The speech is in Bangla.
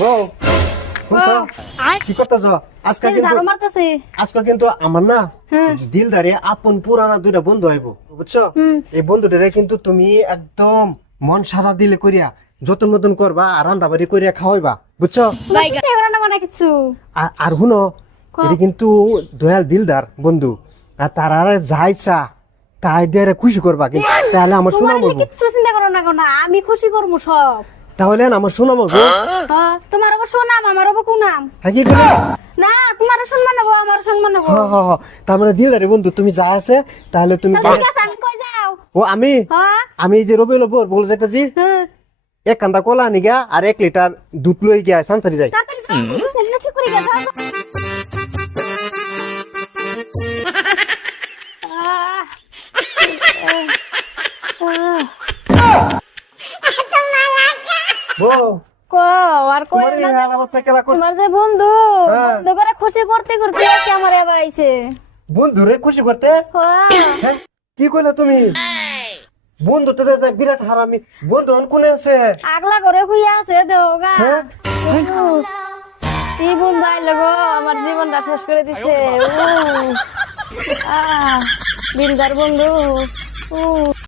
বউ শুনছো কি করতেছ আজকে এই ঝাড়ু মারতেছি। আজকে কিন্তু আমার না হ্যাঁ। দিলদারি আপন পুরানা দুইটা বন্ধু আইব বুঝছো এই বন্ধুটারে কিন্তু তুমি একদম মন সাদা দিলে করিয়া যতন মতন করবা আর রান্না বাড়ি করিয়া খাওয়াইবা বুঝছো তোমার চিন্তা করো না মানে কিছু। আর শুনো এটা কিন্তু দয়াল দিলদার বন্ধু আর তারা যাইছা তাই দিয়ে খুশি করবা কিন্তু তাহলে আমার তোমার শোনা নিয়ে বলবো কিচ্ছু চিন্তা করো না কেন, আমি খুশি করবো সব। তাহলে না আমার শোনা বলবো হ্যাঁ, তোমার অবশ্য নাম আমার অবশ্য নাম হ্যাঁ কি বলে? না, তোমারও সম্মান নেবো আমারও সম্মান নেবো। হ্যাঁ হ্যাঁ হ্যাঁ তার মানে দিলদারি বন্ধু তুমি যা আছে তাহলে তুমি তা ঠিক আছে, আমি কই যাও? ও আমি হ্যাঁ আমি এই যে রবিউল বলে যাইতাছি হ্যাঁ, এক কান্দা কলা আনি গা আর 1 লিটার দুধ লই গিয়া সানসারি যাই তাড়াতাড়ি যাও, বিছানা ঠিক করে গেছো। বউ কো আর কই তোমার এই না, হাল অবস্থা কেলা কর তোমার যে বন্ধু হ্যাঁ। বন্ধু করে খুশি করতে করতে আজকে আমার এবার আইছে। বন্ধু রে খুশি করতে হ্যাঁ, হ্যাঁ কি কইলা তুমি বন্ধু তো দেখে বিরাট হারামি বন্ধু অন কোনে আছে আগলা করে খুইয়া আছে দেওগা। হ্যাঁ কি বন্ধু আইলো গো, আমার জীবনটা শেষ করে দিছে। দিলদার বন্ধু।